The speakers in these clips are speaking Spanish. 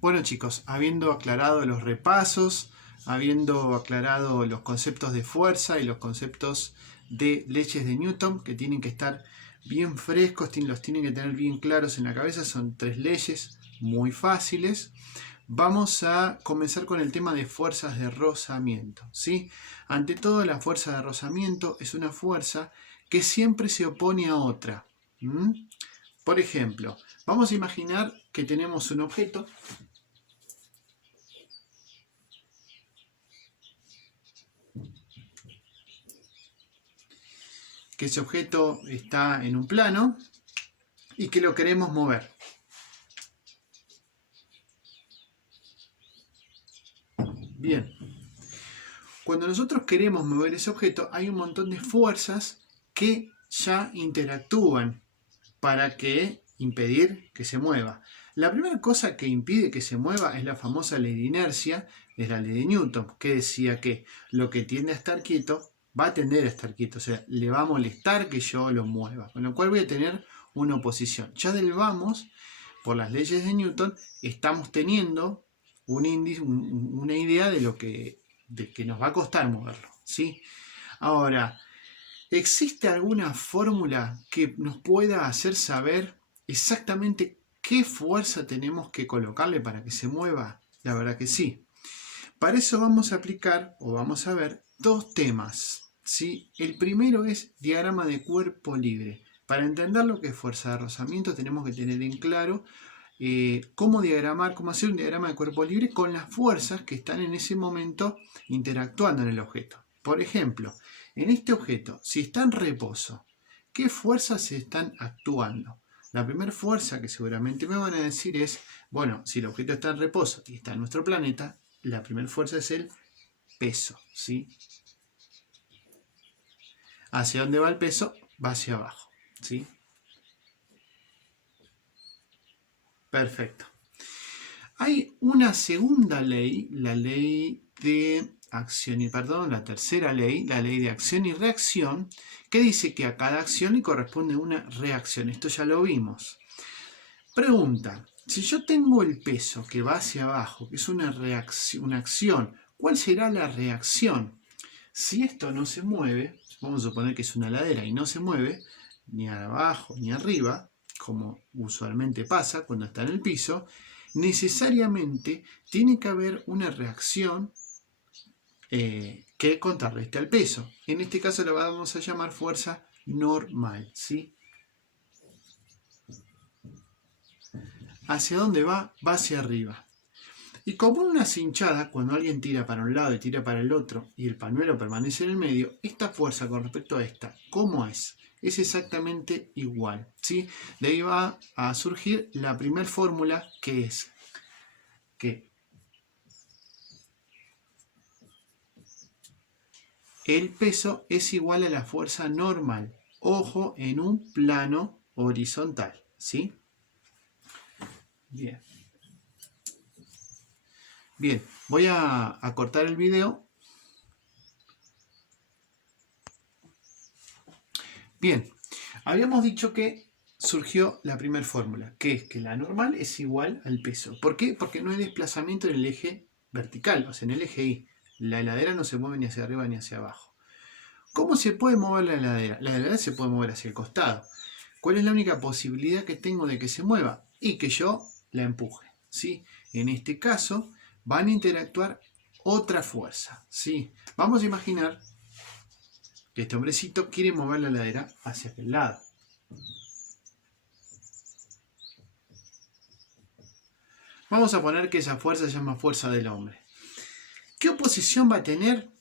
Bueno chicos, habiendo aclarado los repasos, habiendo aclarado los conceptos de fuerza y los conceptos de leyes de Newton, que tienen que estar bien frescos, los tienen que tener bien claros en la cabeza, son 3 leyes muy fáciles. Vamos a comenzar con el tema de fuerzas de rozamiento, ¿sí? Ante todo, la fuerza de rozamiento es una fuerza que siempre se opone a otra. Por ejemplo, vamos a imaginar que tenemos un objeto que ese objeto está en un plano y que lo queremos mover. Bien, cuando nosotros queremos mover ese objeto hay un montón de fuerzas que ya interactúan para impedir que se mueva. La primera cosa que impide que se mueva es la famosa ley de inercia, es la ley de Newton, que decía que lo que tiende a estar quieto va a tender a estar quieto, o sea, le va a molestar que yo lo mueva, con lo cual voy a tener una oposición. Ya del vamos, por las leyes de Newton, estamos teniendo un índice, una idea de que nos va a costar moverlo, ¿sí? Ahora, ¿existe alguna fórmula que nos pueda hacer saber exactamente qué fuerza tenemos que colocarle para que se mueva? La verdad que sí. Para eso vamos a aplicar o vamos a ver 2 temas, ¿sí? El primero es diagrama de cuerpo libre. Para entender lo que es fuerza de rozamiento tenemos que tener en claro cómo hacer un diagrama de cuerpo libre con las fuerzas que están en ese momento interactuando en el objeto. Por ejemplo, en este objeto, si está en reposo, ¿qué fuerzas se están actuando? La primera fuerza que seguramente me van a decir es, bueno, si el objeto está en reposo y está en nuestro planeta, la primera fuerza es el peso, ¿sí? ¿Hacia dónde va el peso? Va hacia abajo, ¿sí? Perfecto. Hay una segunda ley, la ley de acción y perdón, la tercera ley, la ley de acción y reacción, que dice que a cada acción le corresponde una reacción. Esto ya lo vimos. Pregunta, si yo tengo el peso que va hacia abajo, que es una acción, ¿cuál será la reacción? Si esto no se mueve, vamos a suponer que es una ladera y no se mueve, ni abajo ni arriba, como usualmente pasa cuando está en el piso, necesariamente tiene que haber una reacción que contrarreste al peso. En este caso la vamos a llamar fuerza normal, ¿sí? ¿Hacia dónde va? Va hacia arriba. Y como en una cinchada, cuando alguien tira para un lado y tira para el otro y el pañuelo permanece en el medio, esta fuerza con respecto a esta, ¿cómo es? Es exactamente igual, ¿sí? De ahí va a surgir la primera fórmula, que es que el peso es igual a la fuerza normal. Ojo, en un plano horizontal, ¿sí? Bien. Bien, voy a cortar el video. Bien, habíamos dicho que surgió la primera fórmula, que es que la normal es igual al peso. ¿Por qué? Porque no hay desplazamiento en el eje vertical, o sea, en el eje Y. La heladera no se mueve ni hacia arriba ni hacia abajo. ¿Cómo se puede mover la heladera? La heladera se puede mover hacia el costado. ¿Cuál es la única posibilidad que tengo de que se mueva? Y que yo la empuje, ¿sí? En este caso van a interactuar otra fuerza, ¿sí? Vamos a imaginar que este hombrecito quiere mover la heladera hacia aquel lado. Vamos a poner que esa fuerza se llama fuerza del hombre. ¿Qué oposición va a tener?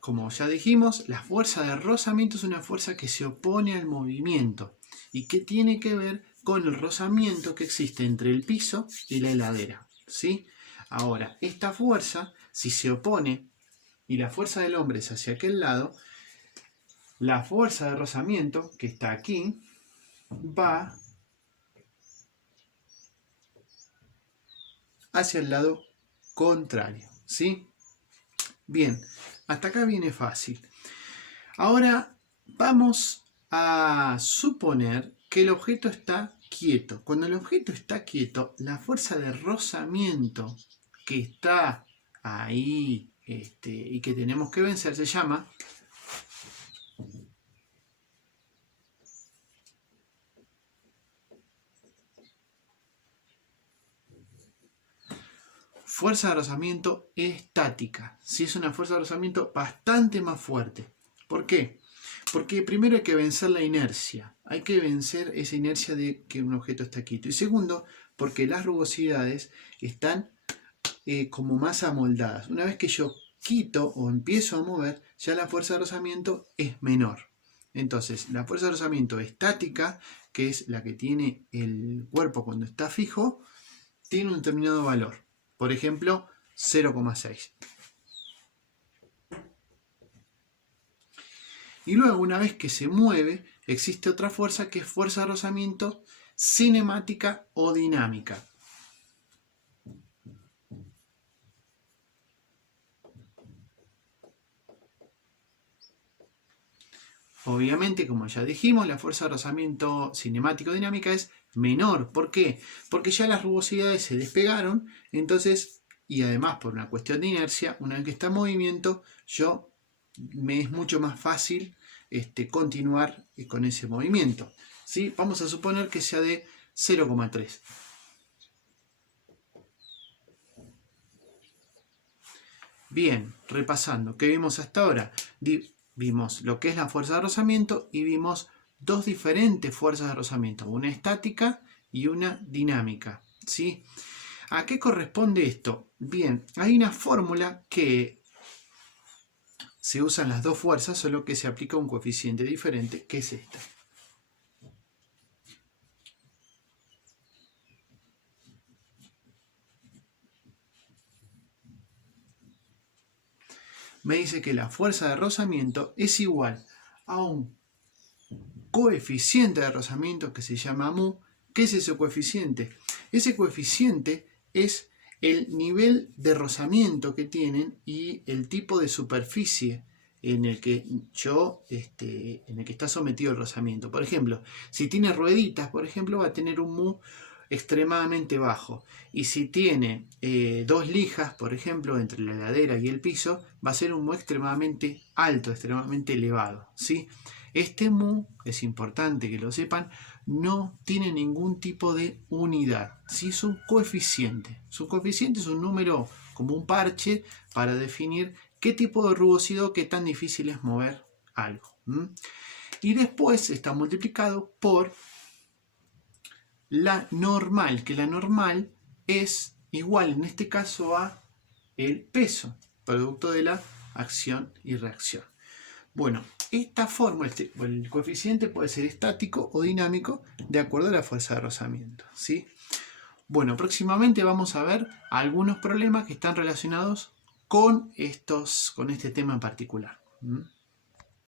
Como ya dijimos, la fuerza de rozamiento es una fuerza que se opone al movimiento y que tiene que ver con el rozamiento que existe entre el piso y la heladera, ¿sí? Ahora, esta fuerza, si se opone y la fuerza del hombre es hacia aquel lado, la fuerza de rozamiento, que está aquí, va hacia el lado contrario, ¿sí? Bien, hasta acá viene fácil. Ahora vamos a suponer que el objeto está quieto. Cuando el objeto está quieto, la fuerza de rozamiento que está ahí y que tenemos que vencer se llama fuerza de rozamiento estática. Sí, es una fuerza de rozamiento bastante más fuerte. ¿Por qué? Porque primero hay que vencer la inercia. Hay que vencer esa inercia de que un objeto está quieto. Y segundo, porque las rugosidades están como más amoldadas. Una vez que yo quito o empiezo a mover, ya la fuerza de rozamiento es menor. Entonces, la fuerza de rozamiento estática, que es la que tiene el cuerpo cuando está fijo, tiene un determinado valor. Por ejemplo, 0,6. Y luego, una vez que se mueve, existe otra fuerza que es fuerza de rozamiento cinemática o dinámica. Obviamente, como ya dijimos, la fuerza de rozamiento cinemático o dinámica es menor. ¿Por qué? Porque ya las rugosidades se despegaron, entonces, y además por una cuestión de inercia, una vez que está en movimiento, me es mucho más fácil continuar con ese movimiento. ¿Sí? Vamos a suponer que sea de 0,3. Bien, repasando, ¿qué vimos hasta ahora? Vimos lo que es la fuerza de rozamiento y vimos dos diferentes fuerzas de rozamiento, una estática y una dinámica. ¿Sí? ¿A qué corresponde esto? Bien, hay una fórmula que se usan las dos fuerzas, solo que se aplica un coeficiente diferente, que es esta. Me dice que la fuerza de rozamiento es igual a un coeficiente de rozamiento que se llama mu. ¿Qué es ese coeficiente? Ese coeficiente es el nivel de rozamiento que tienen y el tipo de superficie en el que en el que está sometido el rozamiento. Por ejemplo, si tiene rueditas, por ejemplo, va a tener un mu extremadamente bajo. Y si tiene dos lijas, por ejemplo, entre la ladera y el piso, va a ser un mu extremadamente alto, extremadamente elevado, ¿sí? Este mu, es importante que lo sepan, no tiene ningún tipo de unidad, ¿sí? Es un coeficiente. Su coeficiente es un número como un parche para definir qué tipo de rugosidad o qué tan difícil es mover algo. Y después está multiplicado por la normal, que la normal es igual en este caso a el peso, producto de la acción y reacción. Bueno, esta fórmula, el coeficiente puede ser estático o dinámico de acuerdo a la fuerza de rozamiento, ¿sí? Bueno, próximamente vamos a ver algunos problemas que están relacionados con este tema en particular.